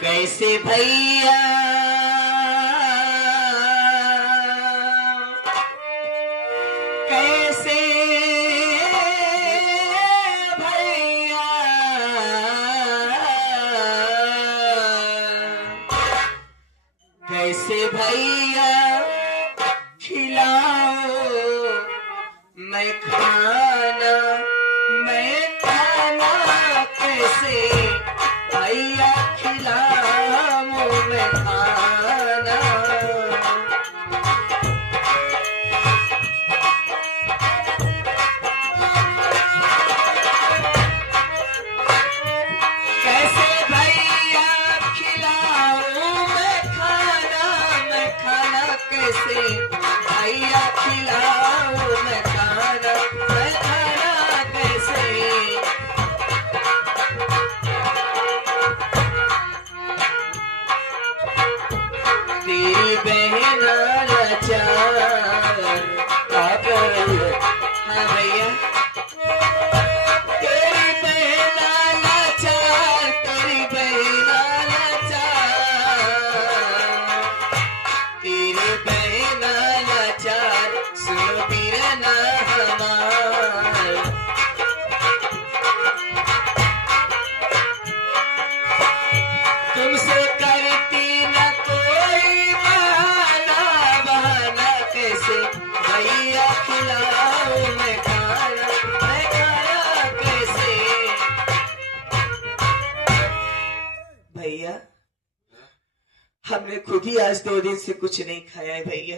कैसे भैया कैसे भैया कैसे भैया खिलाओ मैं खाना कैसे भैया खिलाओ मैं खाना। कैसे भैया खिलाओ मैं खाना कैसे भैया खिलाओ मैं खाना कैसे। तेरी बहन लाचार हाँ भैया तेरी बहन लाचार तेरी बहन लाचार सुनो बीरना हमार। तुमसे करती न कोई बहाना कैसे भैया खिलाओ मैं खाना कैसे। भैया हमने खुद ही आज 2 दिन से कुछ नहीं खाया है भैया।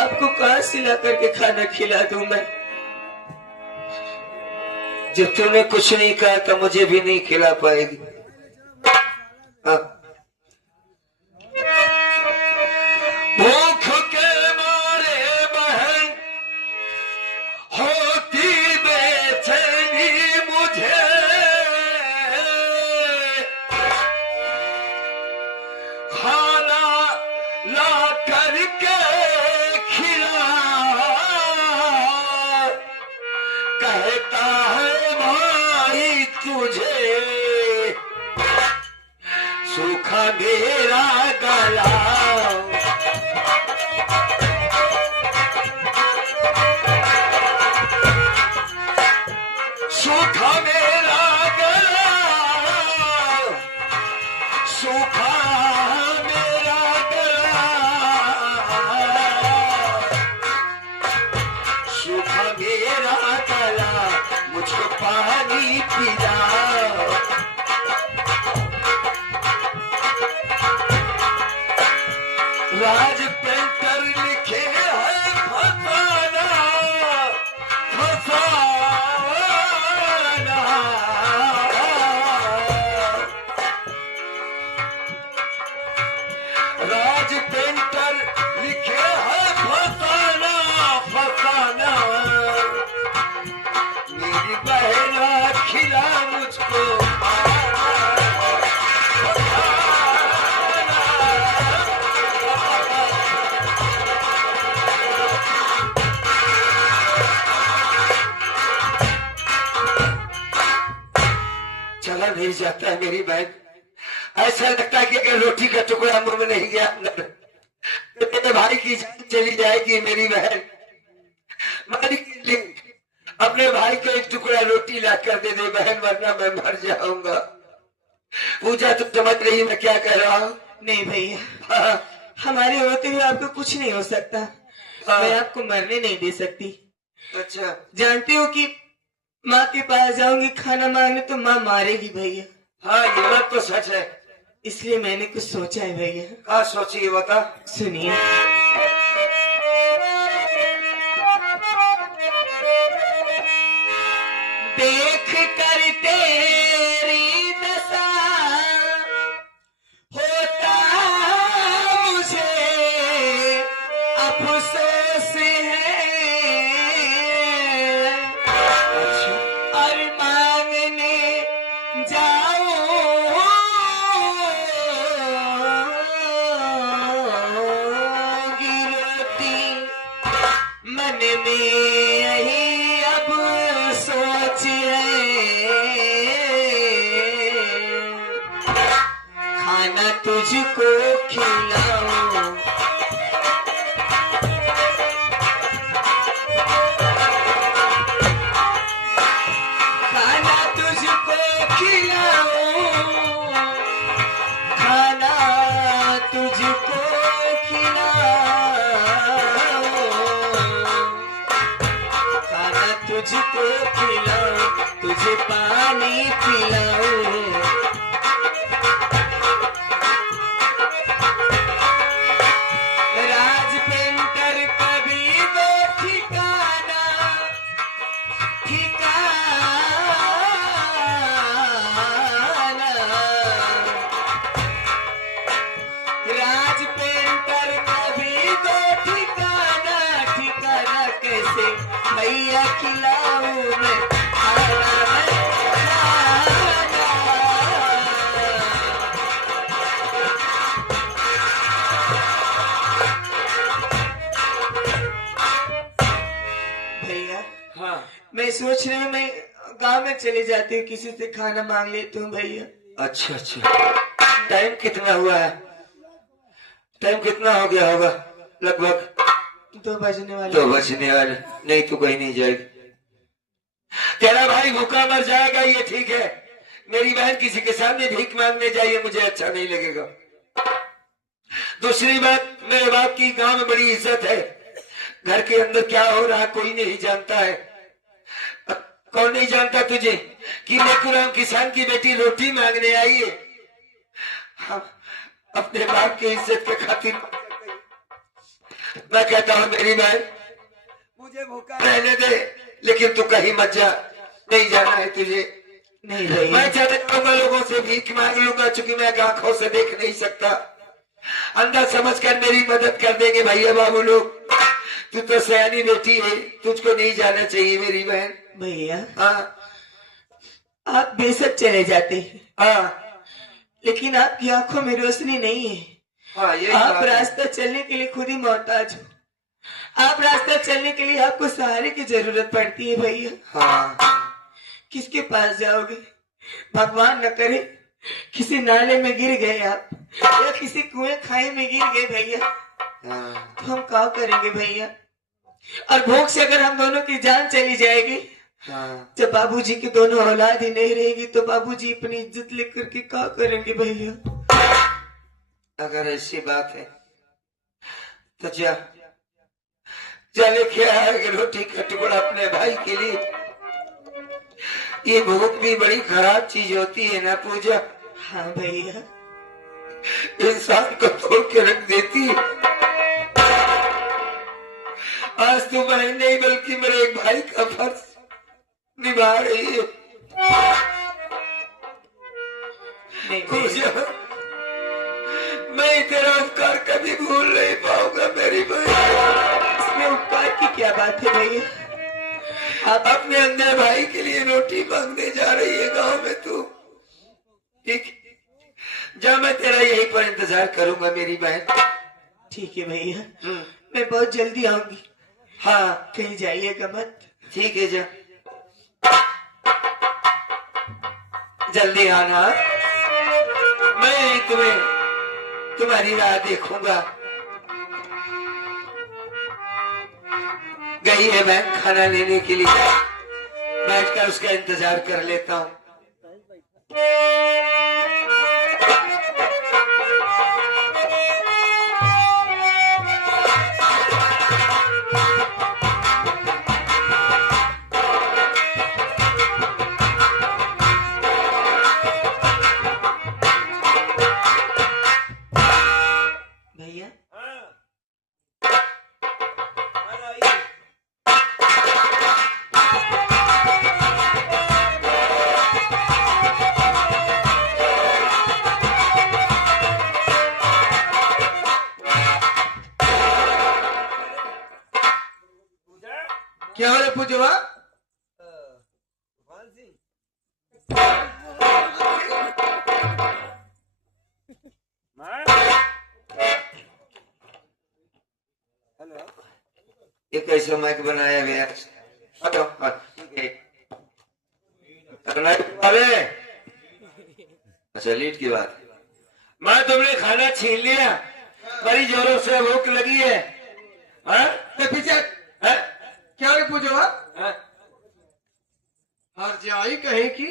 आपको कहां से ला करके खाना खिला दूं मैं। जब तूने कुछ नहीं कहा तो मुझे भी नहीं खिला पाएगी। भूख के मारे बहन होती बेचैनी मुझे खाना ला करके खिला कहता है भाई तुझे सूखा मेरा गला। सूखा मेरा गला सूखा मेरा गला सूखा मेरा गला मुझको पानी पिला। राज पेंटर लिखे है फसाना फसाना। राज पेंटर लिखे है फसाना फसाना। मेरी बहना खिला मुझको चला नहीं जाता है मेरी बहन। ऐसा लगता है कि अगर रोटी का टुकड़ा मुंह में नहीं गया तो मेरे भाई की जान चली जाएगी मेरी बहन। मालिक अपने भाई को एक टुकड़ा रोटी ला कर दे दे बहन वरना मैं मर जाऊंगा। पूजा तो समझ रही मैं क्या कह रहा हूँ। नहीं भैया हमारे होते हुए आपको कुछ नहीं हो सकता। मैं आपको मरने नहीं दे सकती। अच्छा जानती हो कि माँ के पास जाऊंगी खाना मांगने तो माँ मारेगी भैया। हाँ ये बात तो सच है। इसलिए मैंने कुछ सोचा है भैया। हाँ सोचिए बता। सुनिए देख कर तेरी दशा होता मुझे अफसोस है और मांगने जाऊंगी रोटी मन में यही अब सोच है तुझको खिलाऊं, खाना तुझको खिलाऊं, खाना तुझको खिलाऊं, खाना तुझको खिलाऊं, तुझे पानी पिलाऊं, राज पेंटर कभी दो ठिकाना, ठिकाना, राज पेंटर कभी दो ठिकाना, ठिकाना कैसे भैया खिलाऊं मैं खाना, भैया। हाँ, मैं सोच रही हूँ मैं गांव में चले जाती हूँ, किसी से खाना मांग लेती हूँ भैया। अच्छा अच्छा, टाइम कितना हुआ है? टाइम कितना हो गया होगा? लगभग 2 बजने वाले। 2 बजने वाले, नहीं तो कहीं नहीं जाएगी। तेरा भाई भूखा मर जाएगा ये ठीक है, मेरी बहन किसी के सामने भीख मांगने जाइए मुझे अच्छा नहीं लगेगा। दूसरी बात, मेरे बाप की गांव में बड़ी इज्जत है, घर के अंदर क्या हो रहा कोई नहीं जानता है। कौन नहीं जानता तुझे कि लेकुराम किसान की बेटी रोटी मांगने आई है? हम अपने बाप की इज्जत के खातिर मैं कहता हूँ मेरी बहन मुझे भूखा रहने दे, लेकिन तू कहीं मत जा, नहीं जाना है तुझे। नहीं भाई, मैं चले जाऊंगा, लोगों से भीख मांग लूंगा, चूंकि मैं आंखों से देख नहीं सकता। अंदर समझ कर मेरी मदद कर देंगे भैया बाबू लोग। तू तो सयानी बेटी है, तुझको नहीं जाना चाहिए मेरी बहन। भैया हाँ, आप बेशक चले जाते हैं, हाँ, लेकिन आपकी आंखों में रोशनी नहीं है। हाँ, आप रास्ता चलने के लिए खुद ही मोहताज हो, आप रास्ता चलने के लिए आपको सहारे की जरूरत पड़ती है भैया। हाँ, किसके पास जाओगे? भगवान न करे किसी नाले में गिर गए आप, या किसी कुएं खाई में गिर गए भैया, तो हम क्या करेंगे भैया? और भूख से अगर हम दोनों की जान चली जाएगी, जब बाबूजी की दोनों औलाद ही नहीं रहेगी, तो बाबूजी अपनी इज्जत लेकर के क्या करेंगे भैया? अगर ऐसी बात है तो जा लेके आएगा रोटी का टुकड़ा अपने भाई के लिए। ये भूख भी बड़ी खराब चीज होती है ना पूजा? हाँ भैया, इंसान को तोड़ के रख देती है। आज तो बहन नहीं बल्कि मेरे एक भाई का फर्ज निभा रही है। पूजा, मैं तेरा उपकार कभी भूल नहीं पाऊंगा मेरी बहन। इसमें उपकार की क्या बात है भैया? आप अपने अंदर भाई के लिए रोटी मांगने जा रही है गांव में तू, ठीक? जा, मैं तेरा यहीं पर इंतजार करूंगा मेरी बहन। ठीक है भैया, मैं बहुत जल्दी आऊंगी। हाँ, कहीं जाइएगा मत। ठीक है, जा जल्दी आना, मैं तुम्हारी राह देखूंगा। गई है बहन खाना लेने के लिए, बैठकर उसका इंतजार कर लेता हूँ। भैया क्या हो रहा पूजवा? ये कैसे माइक बनाया गया? अच्छा, लीड की बात। माँ तुमने खाना छीन लिया, बड़ी जोरों से भूख लगी है। हाँ? तो पीछे हाँ? क्या रे पूछो हाँ? हाँ? हर जाई कहीं की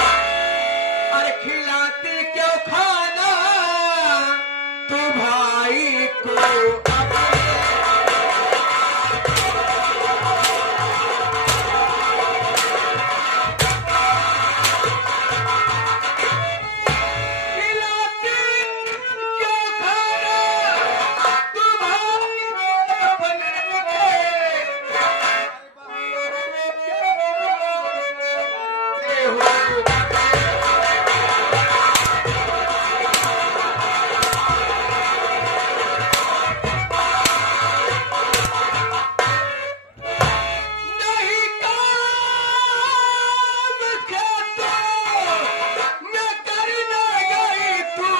अरे खिलाती क्यों खाना तू भाई को खिलाती क्यों खाना तू भाई को अपने नहीं काम के तो मैं करने गई तू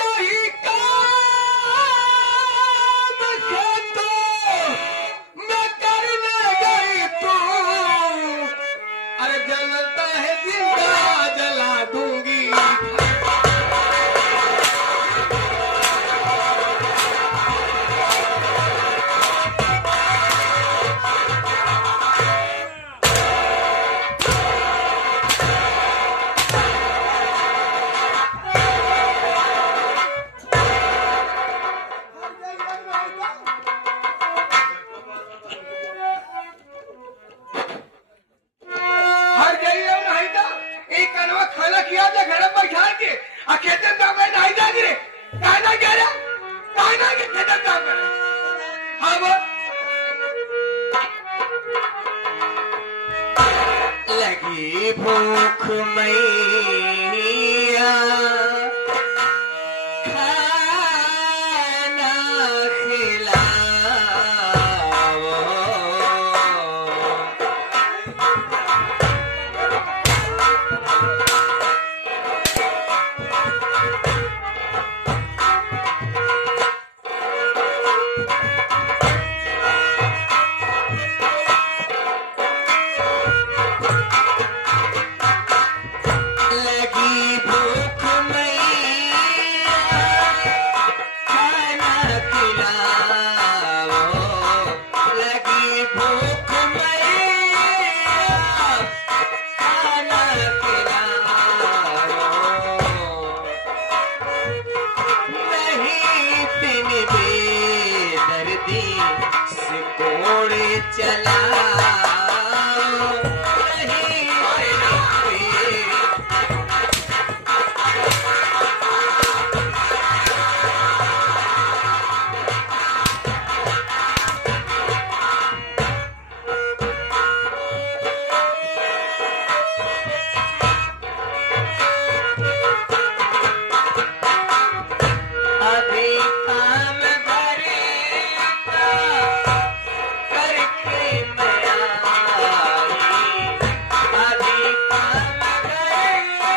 नहीं काम के तो मैं करने गई तू अरे जलता है जिंदा जला दूंगी हर जगह नहीं था एक कनवा खाना किया था घर में बैठा के आ खेते में काम करे नहीं था गिरे कहना क्या रे कहना के खेते में काम करे हाँ वो लगी भूख मैया खाना खिलाओ लगी भूख मैया खाना खिलाओ लगी भूख मैया खाना खिलाओ नहीं तिन बेदर्दी से कोड़े चला नहीं अभी काम करेगा करके मैं आई अभी काम करेगा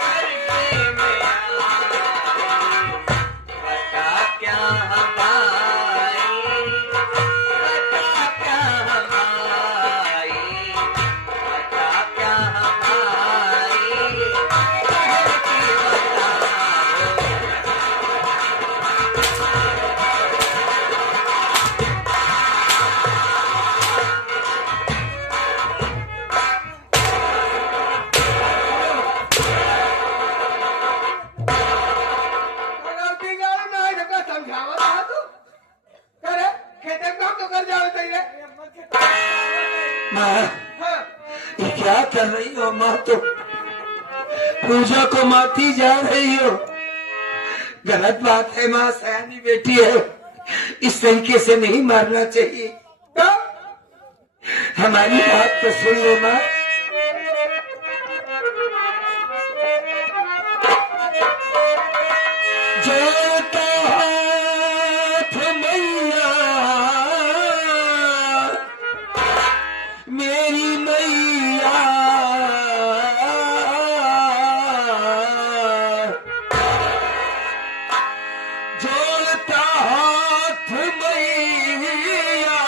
करके मैं आई बता क्या हमारी बता क्या हमारी बता क्या हमारी कहर की बताओ गलती गाड़ी ना है का समझावा था तू करे खेते में काम तो कर जाओ तेरे माँ हां ये क्या कर रही हो माँ? तो पूजा को मारती जा रही हो। गलत बात है माँ, सयानी बेटी है, इस तरीके से नहीं मारना चाहिए। तो हमारी बात तो सुन लो माँ। जोता हाथ मैया मेरी मैया जोड़ता हाथ मैया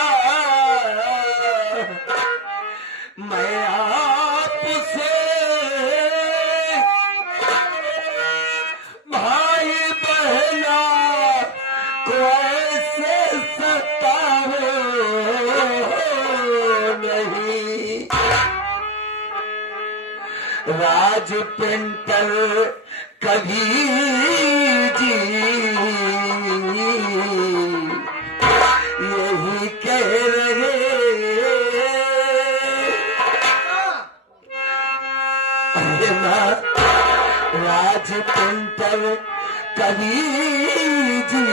राज पेंटर कभी जी यही कह रहे माँ राज पेंटर कभी जी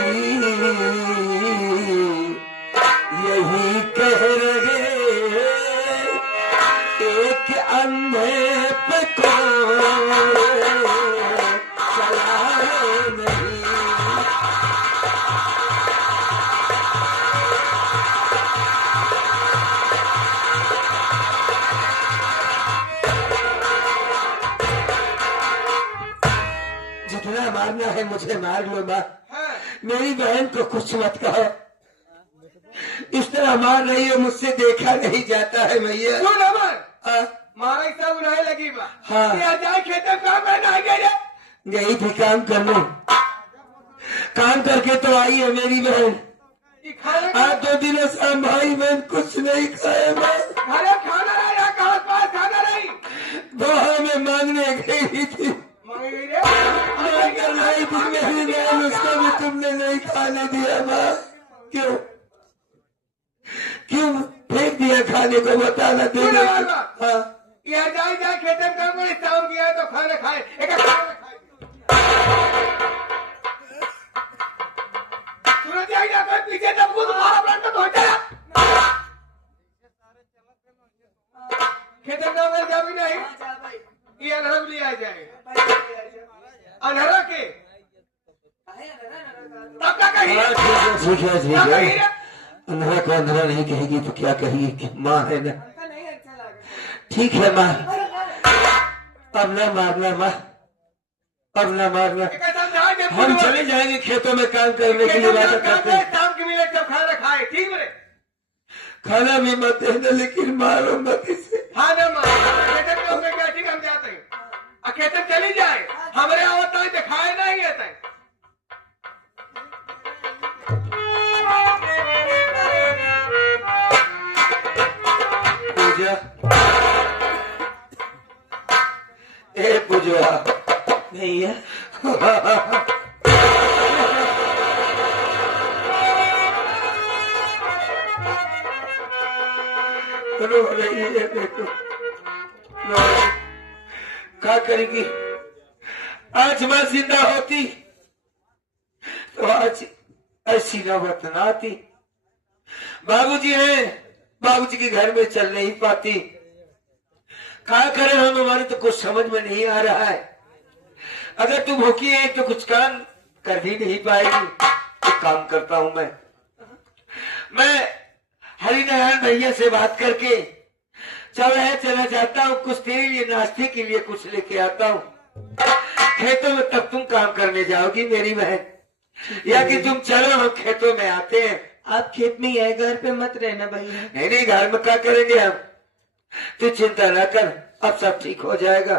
यही कह रहे एक अंधे पे को चलाए नहीं। जितना मारना है मुझे मार लो माँ, मेरी बहन को कुछ मत कहो। इस तरह मार रही है, मुझसे देखा नहीं जाता है मैया। क्यों ना मार? मारा सब उन्हें लगी बा। हाँ। ये जाए खेते काम करना आ गया। यही थी काम करने, काम करके तो आई है मेरी बहन। ये खाने आज 2 दिनों से हम भाई बहन कुछ नहीं खाए माँ। घरे खाना रहा या घास पास खाना रही? बाहर में मांगने गई थी, मांगी गई रे। लेकर लाई थी मेरी बहन, उसको भी तुमने नहीं खाने दिया माँ। क्यों क्यों फेंक दिया खाने को, बताना क्यों देने ना मारवा? हाँ ये जाए जाए खेते में काम करे, शाम किया है तो खाना खाए। एक खाना खाए। सूरज आई ना कोई पीछे तब को तुम्हारा प्लान तो हो जाएगा। खेते में काम करे जाओगी नहीं? ये अनहरा भी आ जाए। अनहरा के तब क्या कहिए? ठीक है क्या कहिए? अंधरा को अंधरा नहीं कहेगी तो क्या कहेगी कि माँ है ना। ठीक है माँ, अब न मारना माँ, अब न मारना। हम चले जाएंगे खेतों में काम करने के लिए। वादा करते हैं शाम की मिले जब खाना खाए, ठीक है? खाना भी मत देना, लेकिन मारो मत इसे। हाँ ना माँ, खेतन काम में क्या ठीक हम जाते हैं। खेतन चली जाए, हमारे आवता है दिखाए नहीं आता है। पूजा ए पूजा भैया रो रही है, देखो क्या करेगी। आज मैं जिंदा होती तो आज ऐसी नौबत न आती। बाबूजी हैं, बाबूजी के घर में चल नहीं पाती। क्या करें हम, हमारे तो कुछ समझ में नहीं आ रहा है। अगर तू भूखी है तो कुछ काम कर भी नहीं पाएगी। तो काम करता हूं मैं हरिनारायण भैया से बात करके चला जाता हूँ। कुछ तेरे लिए नाश्ते के लिए कुछ लेके आता हूँ। खेतों में तब तुम काम करने जाओगी मेरी बहन, या कि तुम चलो हम खेतों में आते हैं। आप खेत में ही है, घर पे मत रहना भैया। नहीं नहीं, घर में क्या करेंगे हम, तू चिंता न कर, अब सब ठीक हो जाएगा।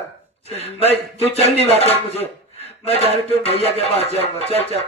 मैं तू चल नहीं बात मुझे, मैं डायरेक्टर भैया के पास जाऊंगा। चल चल।